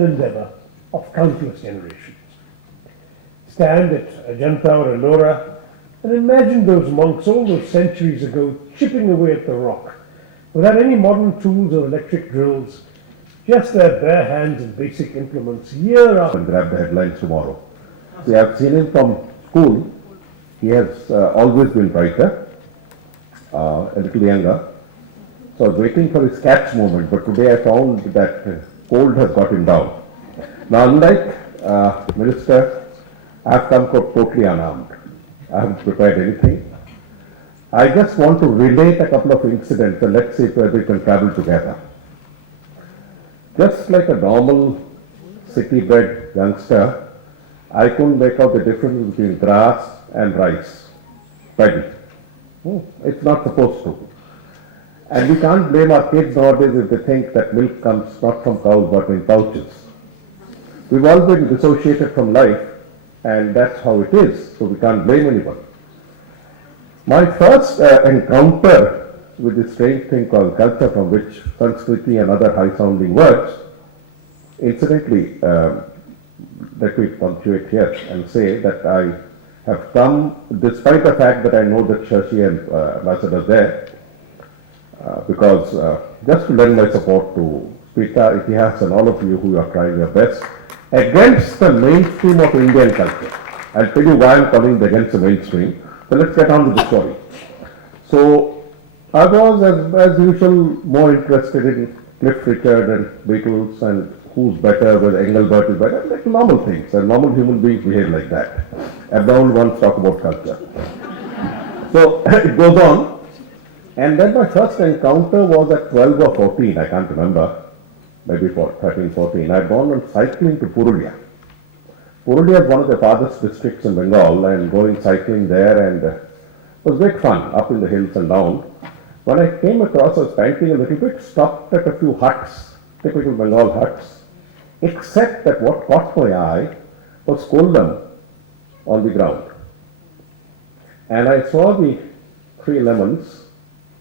endeavor of countless generations. Stand at Ajanta or Ellora and imagine those monks all those centuries ago chipping away at the rock without any modern tools or electric drills, just their bare hands and basic implements year after. And grab the headlines tomorrow. See, I've seen him from school. He has always been brighter, a little younger. So I was waiting for his catch moment, but today I found that cold has got him down. Now, unlike Minister, I have come totally unarmed. I haven't prepared anything. I just want to relate a couple of incidents and let's see whether we can travel together. Just like a normal city-bred youngster, I couldn't make out the difference between grass and rice, paddy. It's not supposed to. And we can't blame our kids nowadays if they think that milk comes not from cows but in pouches. We've all been dissociated from life and that's how it is, so we can't blame anyone. My first encounter with this strange thing called culture, from which Sanskriti and other high-sounding words, incidentally, let me punctuate here and say that I have come, despite the fact that I know that Shashi and Ambassador there, because just to lend my support to Speaker, ITIHAS and all of you who are trying your best against the mainstream of Indian culture. I'll tell you why I'm calling it against the mainstream. So let's get on with the story. So I was, as usual, more interested in Cliff Richard and Beatles and who's better, whether Engelbert is better, like normal things. And normal human beings behave like that. Abnormal ones talk about culture. So it goes on. And then my first encounter was at 12 or 14, I can't remember, maybe 13, 14. I'd gone on cycling to Purulia. Purulia is one of the farthest districts in Bengal, and going cycling there, and it was great fun, up in the hills and down. When I came across, I was panting a little bit, stopped at a few huts, typical Bengal huts, except that what caught my eye was kolam on the ground. And I saw the 3 lemons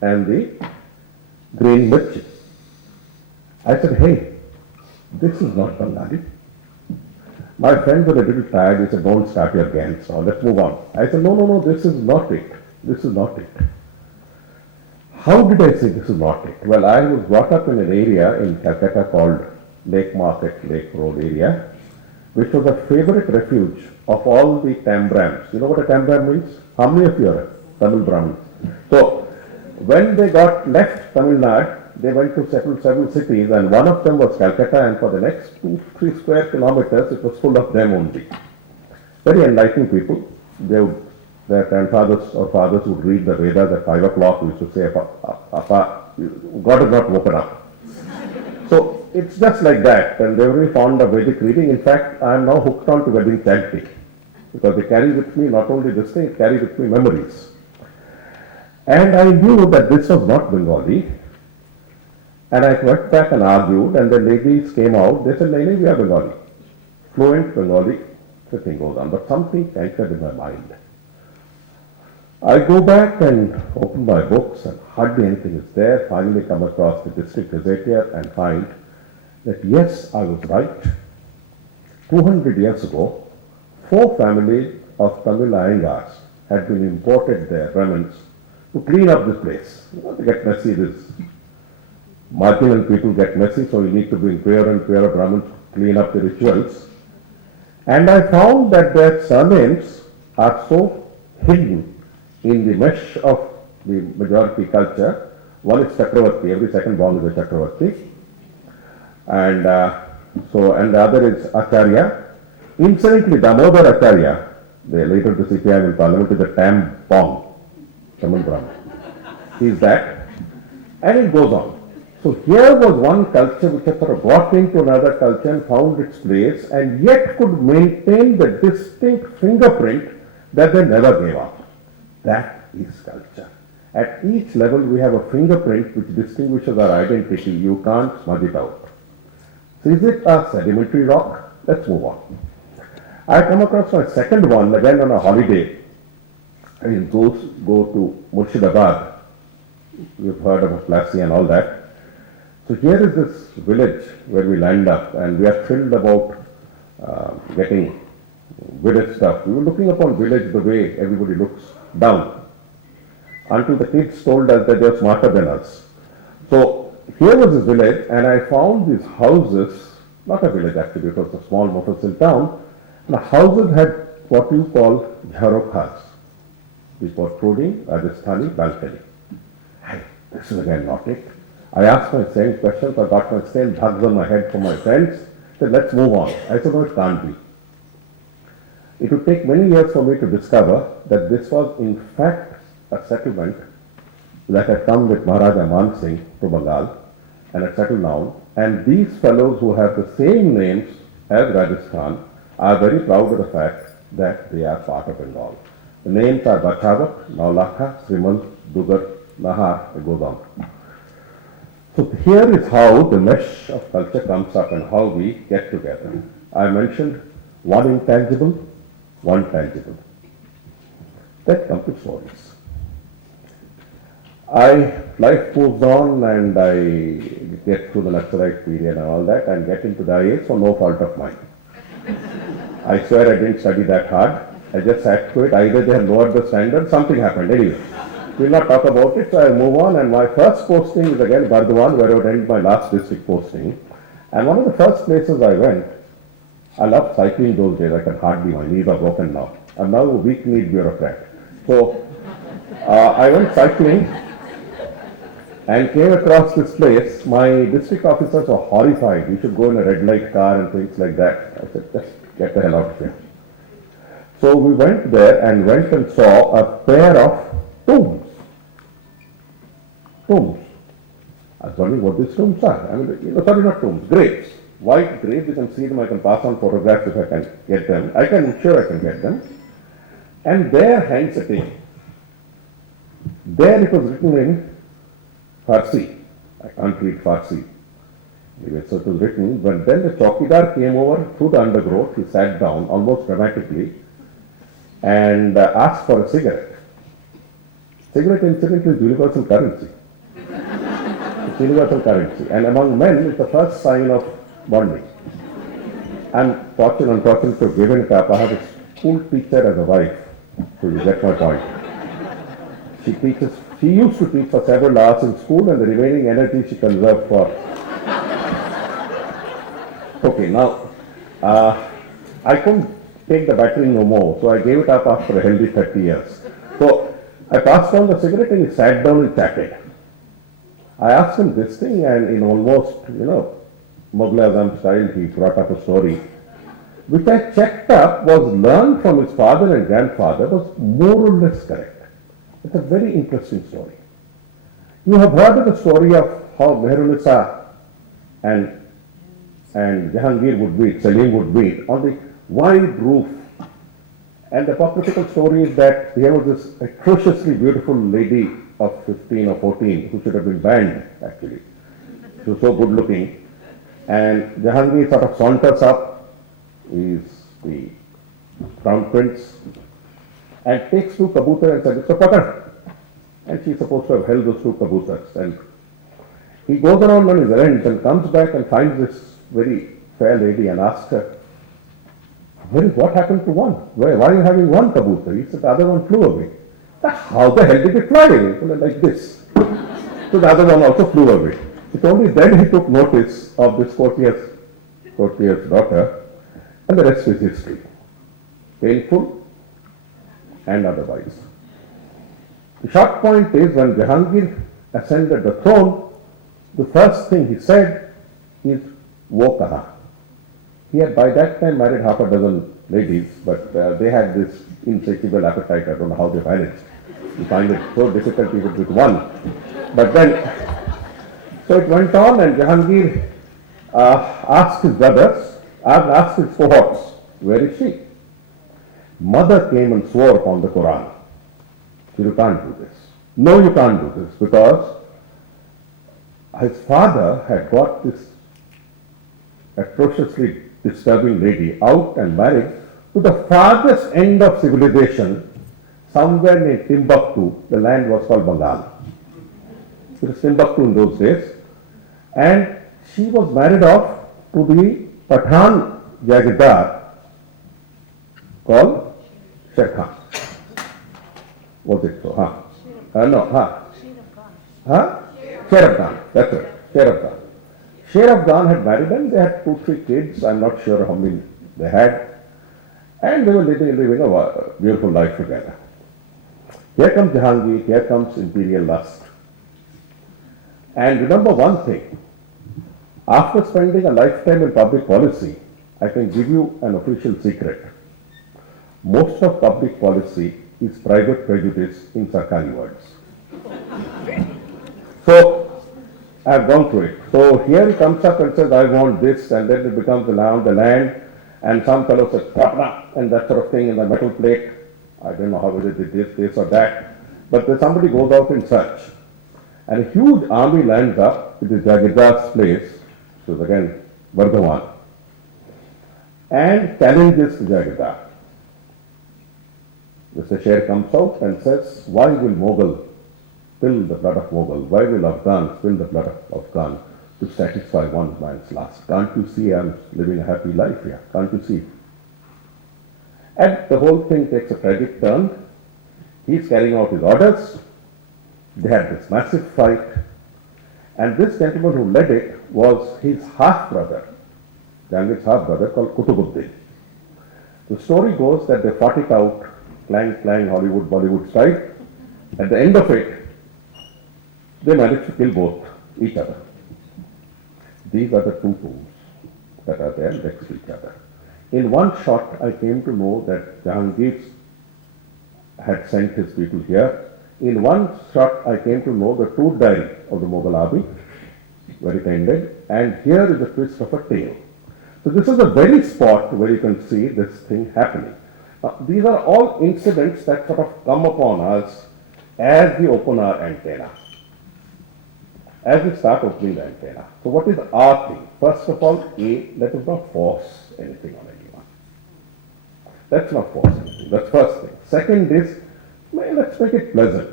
and the green mirchi. I said, hey, this is not Bengali. My friend was a little tired. He said, don't start your games now, let's move on. I said, no, this is not it. This is not it. How did I say this is not it? Well, I was brought up in an area in Calcutta called Lake Market, Lake Road area, which was a favorite refuge of all the Tambrams. You know what a Tambram means? How many of you are Tamil Brahmins? So, when they got left Tamil Nadu, they went to settle several cities, and one of them was Calcutta, and for the next 2-3 square kilometers, it was full of them only. Very enlightened people. Their grandfathers or fathers would read the Vedas at 5 o'clock. We used to say, God has not woken up. So it's just like that, and they're very fond of Vedic reading. In fact, I am now hooked on to Vedic chanting, because they carry with me not only this thing, it carry with me memories. And I knew that this was not Bengali. And I went back and argued, and the ladies came out. They said, "No, we are Bengali. Fluent Bengali." Everything goes on. But something anchored in my mind. I go back and open my books, and hardly anything is there. Finally come across the district gazetteer and find that, yes, I was right. 200 years ago, 4 families of Tamil Iyengars had been imported there, remnants, to clean up this place. You want to get messy, this marginal people get messy, so you need to bring prayer and prayer Brahmins to clean up the rituals. And I found that their surnames are so hidden in the mesh of the majority culture. One is Chakravarti, every second born is a Chakravarti. And and the other is Acharya. Incidentally, Damodar Acharya, the leader of the CPI in Parliament, is a Tam Tamil Brahmin. He is that. And it goes on. So here was one culture which had sort of got into another culture and found its place, and yet could maintain the distinct fingerprint that they never gave up. That is culture. At each level we have a fingerprint which distinguishes our identity. You can't smudge it out. So is it a sedimentary rock? Let's move on. I come across my second one again on a holiday. I mean, go to Murshidabad. You've heard of Lassi and all that. So here is this village where we land up, and we are thrilled about getting village stuff. We were looking upon village the way everybody looks down, until the kids told us that they are smarter than us. So here was this village, and I found these houses, not a village actually, it was a small Mofussil town. The houses had what you call jharokhas, which was protruding Rajasthani balcony. Hey, this is again not it. I asked my same questions, I got my same hugs on my head from my friends, said let's move on. I said no, it can't be. It would take many years for me to discover that this was in fact a settlement that had come with Maharaja Man Singh to Bengal and had settled down. And these fellows who have the same names as Rajasthan are very proud of the fact that they are part of Bengal. The names are Bachawat, Naulakha, Srimal, Dugar, Nahar, it goes on. So here is how the mesh of culture comes up and how we get together. I mentioned one intangible, one tangible. That comes to stories. Life moves on and I get through the Naxalite period and all that and get into the IAS for no fault of mine. I swear I didn't study that hard. I just sat through it. Either they had lowered the standard, something happened. Anyway, we'll not talk about it, so I move on. And my first posting is again Bardhaman, where I would end my last district posting. And one of the first places I went, I loved cycling those days. I could hardly, my knees are broken now. I'm now a weak-kneed bureaucrat. So I went cycling and came across this place. My district officers were horrified. You should go in a red light car and things like that. I said, just get the hell out of here. So we went there and went and saw a pair of tombs. Tombs. I was wondering what these tombs are. I mean, sorry, not tombs, graves. White graves, you can see them, I can pass on photographs if I can get them. Sure I can get them. And there hangs a thing. There it was written in Farsi. I can't read Farsi. Anyway, so it was written, but then the Chowkidar came over through the undergrowth, he sat down almost dramatically and asked for a cigarette. Cigarette incidentally is universal currency. It's universal currency. And among men, it's the first sign of bonding. I'm unfortunate to have given it up. I have a school teacher as a wife, so you get my point. She used to teach for several hours in school and the remaining energy she conserved for. Okay, now, I couldn't take the battery no more, so I gave it up after a healthy 30 years. So I passed on the cigarette and he sat down and chatted. I asked him this thing and in almost, Mughal Azam style, he brought up a story, which I checked up was learned from his father and grandfather, was more or less correct. It's a very interesting story. You have heard of the story of how Mehrunisa and Jahangir would meet, Salim would meet on the wide roof. And the apocryphal story is that there was this atrociously beautiful lady of 15 or 14 who should have been banned actually. She was so good looking. And Jahangir sort of saunters up, is the crown prince, and takes two kabutars and says, "It's a putter." And she's supposed to have held those two kabutars. And he goes around on his errands and comes back and finds this very fair lady and asks her, what happened to one? Why are you having one kabutar? He said, the other one flew away. How the hell did it fly away? Like this. So the other one also flew away. It's only then he took notice of this courtier's daughter, and the rest is history. Painful and otherwise. The short point is when Jahangir ascended the throne, the first thing he said is, "Wo kaha." He had by that time married half a dozen ladies, but they had this insatiable appetite. I don't know how they managed. You find it so difficult even with one. But then, so it went on, and Jahangir asked his brothers, asked his cohorts, "Where is she?" Mother came and swore upon the Quran. "You can't do this. No, you can't do this," because his father had got this atrociously disturbing lady out and married to the farthest end of civilization, somewhere near Timbuktu. The land was called Bengal. It was Timbuktu in those days. And she was married off to the Pathan Jagirdar called Sircar. Was it so? No, Sher of Khan, that's it, Sher of Khan. Sher of Khan had married and they had 2-3 kids, I'm not sure how many they had. And they were living a beautiful life together. Here comes Jahangir, here comes imperial lust. And remember one thing, after spending a lifetime in public policy, I can give you an official secret. Most of public policy is private prejudice in Sarkari words. So, I have gone through it. So here he comes up and says, I want this, and then it becomes the land, and some fellow says, Prapna, and that sort of thing in the metal plate. I don't know how it is, this or that. But then somebody goes out in search. And a huge army lands up with the Jagirdar's place, so again, Bardhaman, and challenges the Jagirdar. Mr. Sher comes out and says, why will Mughal spill the blood of Mughal? Why will Afghan spill the blood of Afghan to satisfy one man's lust? Can't you see I'm living a happy life here? Can't you see? And the whole thing takes a tragic turn. He's carrying out his orders. They had this massive fight. And this gentleman who led it was his half-brother, Jahangir's half-brother, called Kutubuddin. The story goes that they fought it out, clang, clang, Hollywood, Bollywood style. At the end of it, they managed to kill both each other. These are the two tombs that are there next to each other. In one shot, I came to know that Jahangir had sent his people here. In one shot, I came to know the true diary of the Mughal army, where it ended, and here is a twist of a tale. So this is the very spot where you can see this thing happening. These are all incidents that sort of come upon us as we open our antenna, as we start opening the antenna. So what is our thing? First of all, let us not force anything on anyone. Let's not force anything. That's first thing. Second is, let's make it pleasant.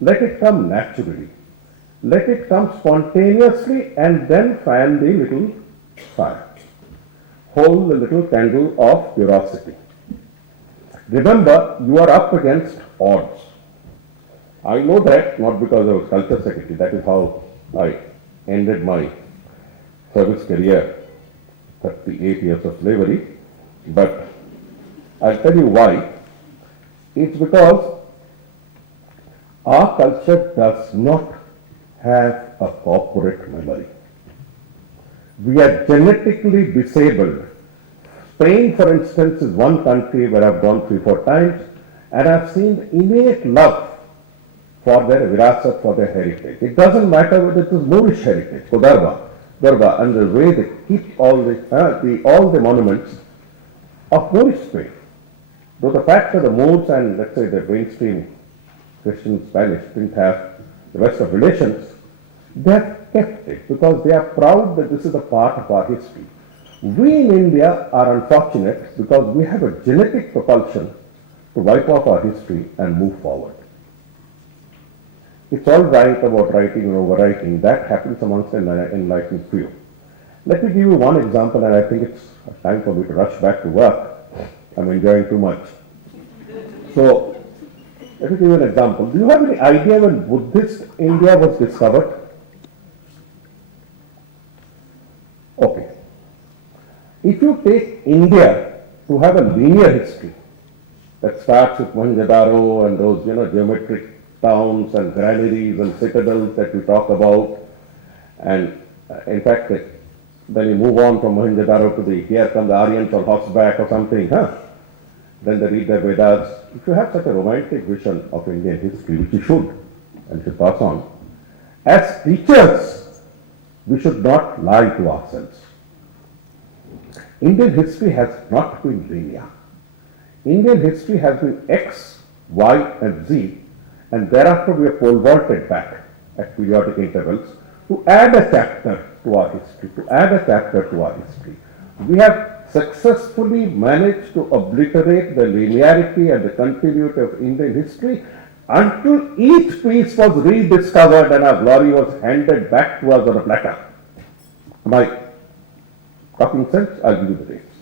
Let it come naturally. Let it come spontaneously and then fan the little fire. Hold the little candle of curiosity. Remember, you are up against odds. I know that not because I was culture secretary. That is how I ended my service career, 38 years of slavery. But I'll tell you why. It's because our culture does not have a corporate memory. We are genetically disabled. Spain, for instance, is one country where I've gone 3-4 times, and I've seen the innate love for their virasat, for their heritage. It doesn't matter whether it is Moorish heritage, Durga, and the way they keep all the monuments of Moorish Spain. Though the fact that the Moors and, let's say, the mainstream Christian Spanish didn't have the best of relations, they have kept it because they are proud that this is a part of our history. We in India are unfortunate because we have a genetic propulsion to wipe off our history and move forward. It's all right about writing and overwriting. That happens amongst an enlightened few. Let me give you one example, and I think it's time for me to rush back to work. I'm enjoying too much. So, let me give you an example. Do you have any idea when Buddhist India was discovered? Okay. If you take India to have a linear history that starts with Mohenjo-daro and those, geometric towns and granaries and citadels that we talk about, and in fact, then you move on from Mohenjo-daro to here come the Aryans on horseback or something, Then they read their Vedas. If you have such a romantic vision of Indian history, which you should, and should pass on, as teachers, we should not lie to ourselves. Indian history has not been linear. Indian history has been X, Y, and Z, and thereafter we are pole vaulted back at periodic intervals to add a chapter to our history, We have successfully managed to obliterate the linearity and the continuity of Indian history until each piece was rediscovered and our glory was handed back to us on a platter Am I talking sense? I'll give you the dates.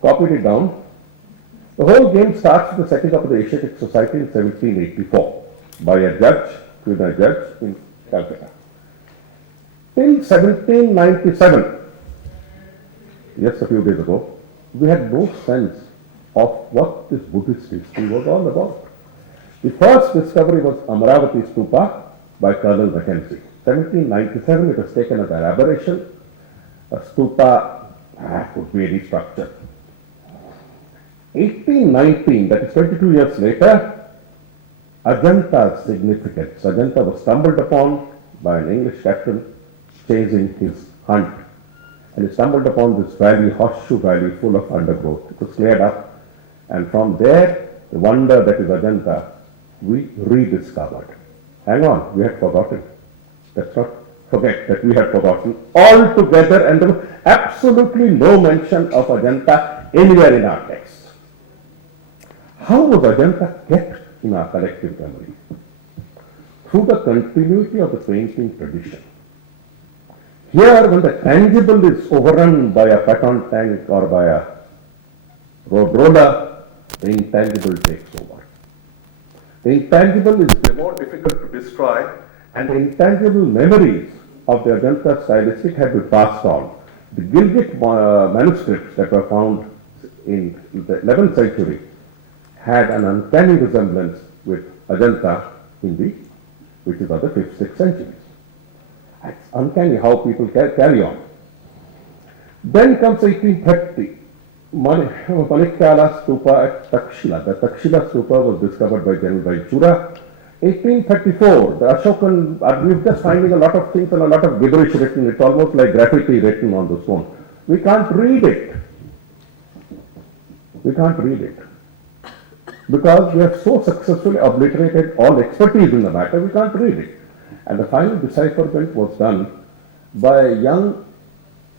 Copied it down. The whole game starts with the setting up of the Asiatic Society in 1784 by a judge, criminal judge in Calcutta. Till 1797, just a few days ago, we had no sense of what this Buddhist history was all about. The first discovery was Amaravati Stupa by Colonel Mackenzie. 1797, it was taken as an aberration. A stupa could be any structure. 1819, that is 22 years later, Ajanta's significance. Ajanta was stumbled upon by an English captain chasing his hunt. And he stumbled upon this valley, Horseshoe Valley, full of undergrowth. It was cleared up. And from there, the wonder that is Ajanta, we rediscovered. Hang on, we had forgotten. Let's not forget that we had forgotten altogether, and there was absolutely no mention of Ajanta anywhere in our text. How was Ajanta kept in our collective memory? Through the continuity of the painting tradition. Here, when the tangible is overrun by a cut-on tank or by a road roller, the intangible takes over. The intangible is more difficult to destroy, and the intangible memories of the Ajanta stylistic have been passed on. The Gilgit manuscripts that were found in the 11th century had an uncanny resemblance with Ajanta in the, which is of the 5th, 6th centuries. It's uncanny how people carry on. Then comes 1830, Manikkala Stupa at Takshila. The Takshila Stupa was discovered by General Raichura. 1834, the Ashokan, we're just finding a lot of things and a lot of gibberish written. It's almost like graffiti written on the stone. We can't read it. We can't read it. Because we have so successfully obliterated all expertise in the matter, we can't read it. And the final decipherment was done by a young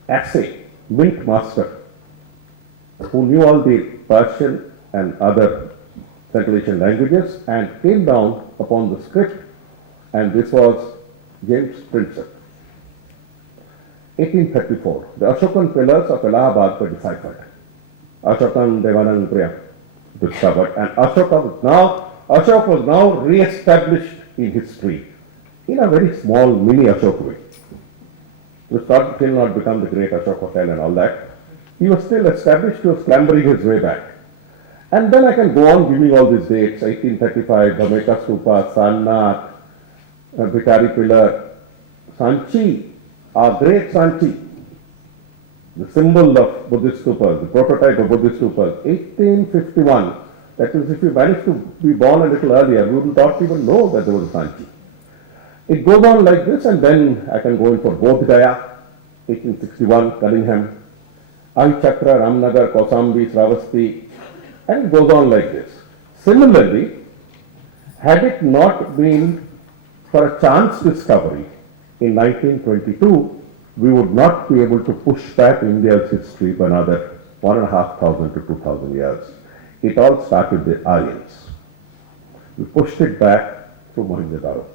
assay, mint master, who knew all the Persian and other Central Asian languages and came down upon the script, and this was James Prinsep. 1834, the Ashokan pillars of Allahabad were deciphered. Ashokan Devanand Priyam discovered, and Ashok was now re-established in history in a very small mini Ashok way. He thought still not become the great Ashok Hotel and all that. He was still established, he was clambering his way back. And then I can go on giving all these dates, 1835, Dhameka Stupa, Sarnath, Bikari Pillar, Sanchi, our great Sanchi, the symbol of Buddhist stupas, the prototype of Buddhist stupas, 1851. That is, if you managed to be born a little earlier, you wouldn't not even know that there was a Sanchi. It goes on like this, and then I can go in for Bodh Gaya, 1861, Cunningham, Ai Chakra, Ramnagar, Kausambi, Sravasti, and it goes on like this. Similarly, had it not been for a chance discovery in 1922, we would not be able to push back India's history for another 1,500 to 2,000 years. It all started with the Aryans. We pushed it back through Mohenjo-daro.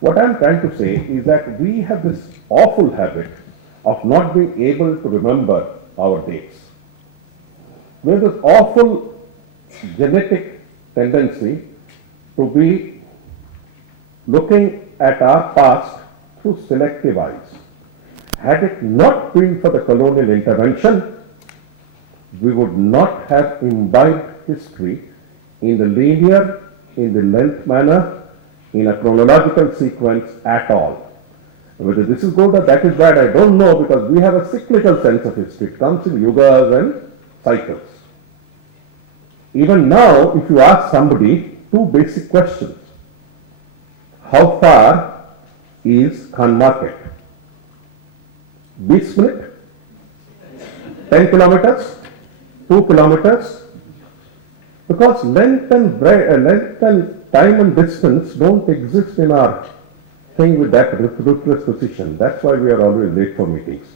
What I'm trying to say is that we have this awful habit of not being able to remember our dates. We have this awful genetic tendency to be looking at our past through selective eyes. Had it not been for the colonial intervention, we would not have imbibed history in the linear, in the length manner, in a chronological sequence at all. Whether this is good or that is bad, I don't know, because we have a cyclical sense of history. It comes in yugas and cycles. Even now, if you ask somebody two basic questions. How far is Khan Market? 20 minutes? 10 kilometers? 2 kilometers? Because length and time and distance don't exist in our thing with that ruthless precision. That's why we are always late for meetings.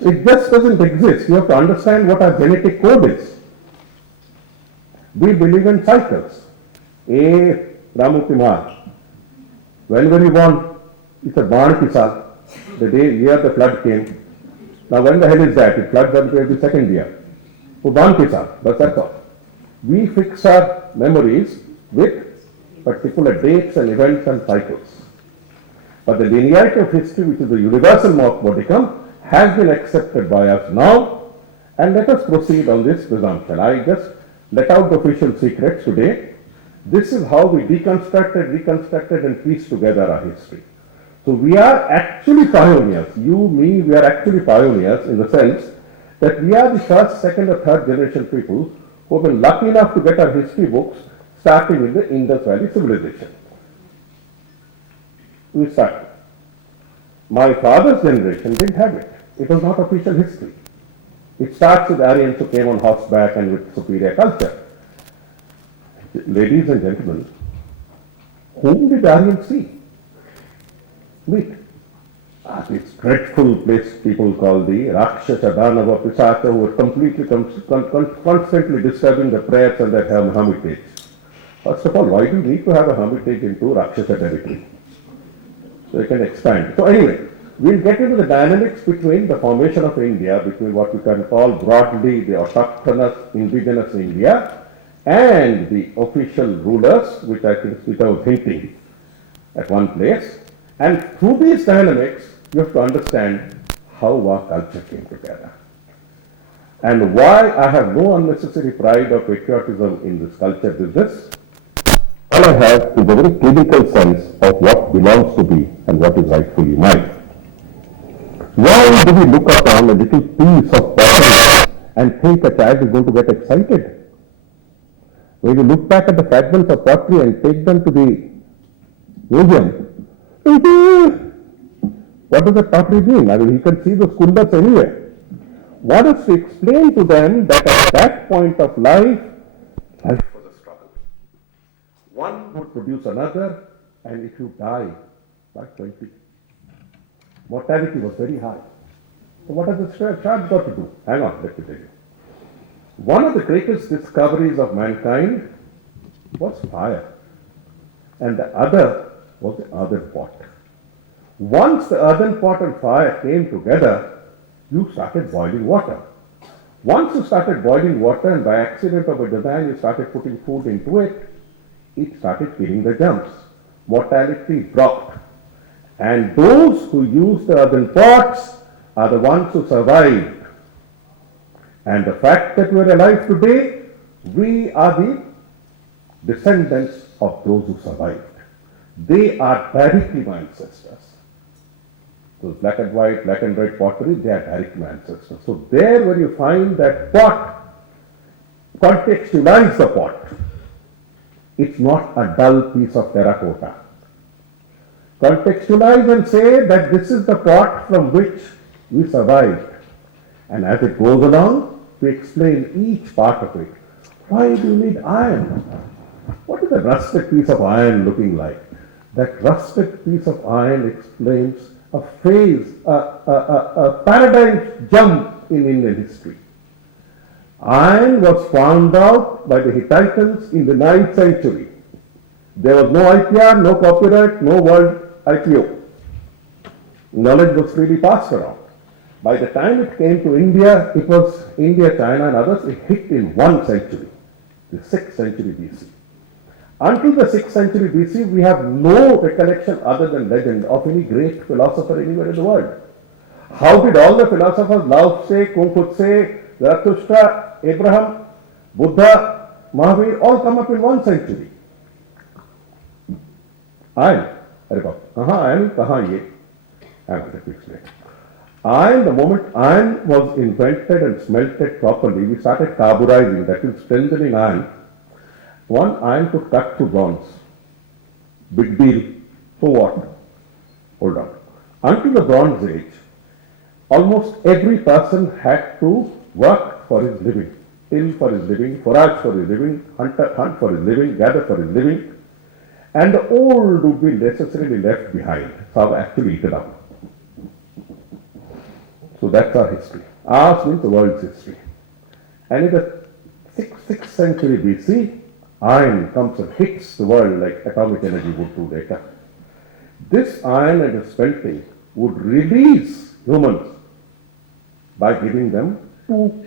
It just doesn't exist. You have to understand what our genetic code is. We believe in cycles. Ramu Kumar, when were you born? It's a Baan ki saal. the year the flood came. Now when the hell is that? It floods every second year. So Don Pisa, that's all. We fix our memories with particular dates and events and cycles. But the linearity of history, which is the universal modicum, has been accepted by us now, and let us proceed on this presumption. I just let out the official secrets today. This is how we deconstructed, reconstructed, and pieced together our history. So we are actually pioneers. You, me, we are actually pioneers in the sense that we are the first, second, or third generation people who have been lucky enough to get our history books starting with the Indus Valley civilization. We started. My father's generation didn't have it. It was not official history. It starts with Aryans who came on horseback and with superior culture. Ladies and gentlemen, whom did Aryans see? Meet. This dreadful place people call the Rakshasa, Danava, Pisaka, who were completely, constantly disturbing the prayers and their hermitage. First of all, why do you need to have a hermitage into Rakshasa territory? So you can expand. So anyway, we'll get into the dynamics between the formation of India, between what we can call broadly the autochthonous, indigenous India, and the official rulers, which I was hinting at one place. And through these dynamics, you have to understand how our culture came together. And why I have no unnecessary pride or patriotism in this culture business. All I have is a very clinical sense of what belongs to be and what is rightfully mine. Why do we look upon a little piece of pottery and think a child is going to get excited? When you look back at the fragments of pottery and take them to the museum, what does the pottery mean? I mean, you can see those kundas anywhere. One has to explain to them that at that point of life was a struggle. One would produce another, and if you die by 20, mortality was very high. So what has the child got to do? Hang on, let me tell you. One of the greatest discoveries of mankind was fire, and the other was the earthen pot. Once the earthen pot and fire came together, you started boiling water. Once you started boiling water and by accident or by design you started putting food into it, it started killing the germs. Mortality dropped. And those who used the earthen pots are the ones who survived. And the fact that we are alive today, we are the descendants of those who survived. They are directly my ancestors. Those black and white, black and red pottery, they are directly my ancestors. So there when you find that pot, contextualize the pot. It's not a dull piece of terracotta. Contextualize and say that this is the pot from which we survived. And as it goes along, we explain each part of it. Why do you need iron? What is a rusted piece of iron looking like? That rusted piece of iron explains a phase, a paradigm jump in Indian history. Iron was found out by the Hittites in the 9th century. There was no IPR, no copyright, no world IPO. Knowledge was freely passed around. By the time it came to India, it was India, China and others, it hit in 1 century, the 6th century BC. Until the 6th century BC, we have no recollection other than legend of any great philosopher anywhere in the world. How did all the philosophers, Lao Tse, Confucius, Zarathustra, Abraham, Buddha, Mahavir, all come up in 1 century? Iron. Iron, kahan ye? Hang on, let me explain. Iron, the moment iron was invented and smelted properly, we started carburizing, that is strengthening iron. One iron could cut to bronze. Big deal. So what? Hold on. Until the Bronze Age, almost every person had to work for his living. Till for his living, forage for his living, hunt for his living, gather for his living. And the old would be necessarily left behind. So I've actually eaten up. So that's our history. Ours means the world's history. And in the 6th century BC, iron comes and hits the world like atomic energy would do later. This iron and its smelting would release humans by giving them two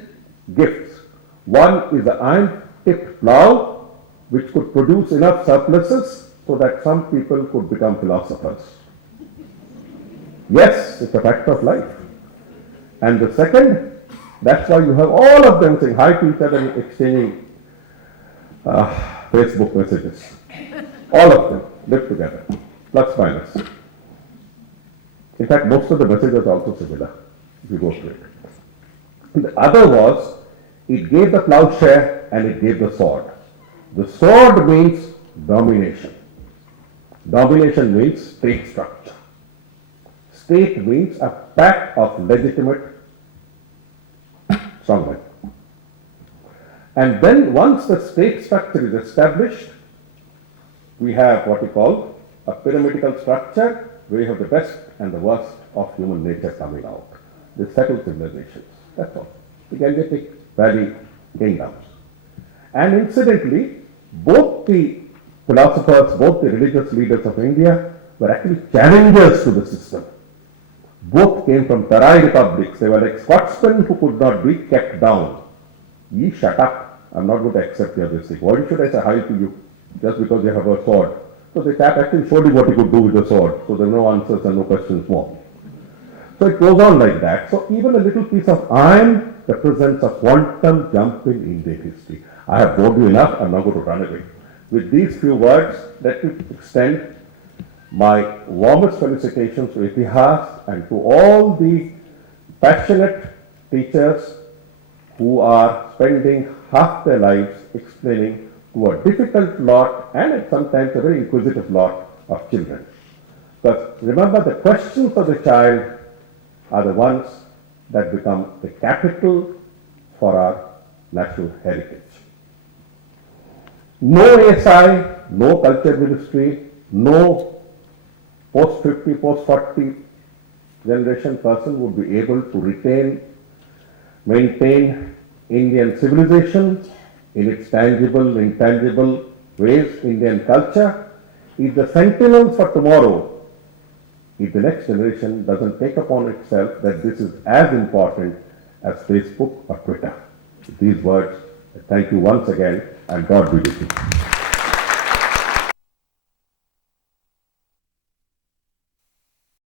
gifts. One is the iron-tipped plow, which could produce enough surpluses so that some people could become philosophers. Yes, it's a fact of life. And the second, that's why you have all of them saying hi to each other and exchanging Facebook messages. All of them live together, plus minus. In fact, most of the messages are also similar, if you go through it. And the other was, it gave the plowshare and it gave the sword. The sword means domination. Domination means state structure. State means a pack of legitimate strongmen. And then once the state structure is established, we have what we call a pyramidical structure where you have the best and the worst of human nature coming out. They settle civilizations. That's all. The Gangetic Valley kingdoms. And incidentally, both the philosophers, both the religious leaders of India were actually challengers to the system. Both came from Tarai republics. They were like Scotsmen who could not be kept down. Ye shut up. I'm not going to accept your this thing. Why should I say hi to you just because you have a sword? So the chap actually showed you what he could do with the sword. So there are no answers and no questions more. So it goes on like that. So even a little piece of iron represents a quantum jump in Indian history. I have bored you enough. I'm not going to run away. With these few words, let me extend my warmest felicitations to ITIHAS and to all the passionate teachers who are spending half their lives explaining to a difficult lot and sometimes a very inquisitive lot of children. But remember, the questions of the child are the ones that become the capital for our national heritage. No ASI, no culture ministry, no post-50, post-40 generation person would be able to retain, maintain Indian civilization in its tangible, intangible ways, Indian culture, if the sentinels for tomorrow, if the next generation doesn't take upon itself that this is as important as Facebook or Twitter. With these words, I thank you once again and God be with you.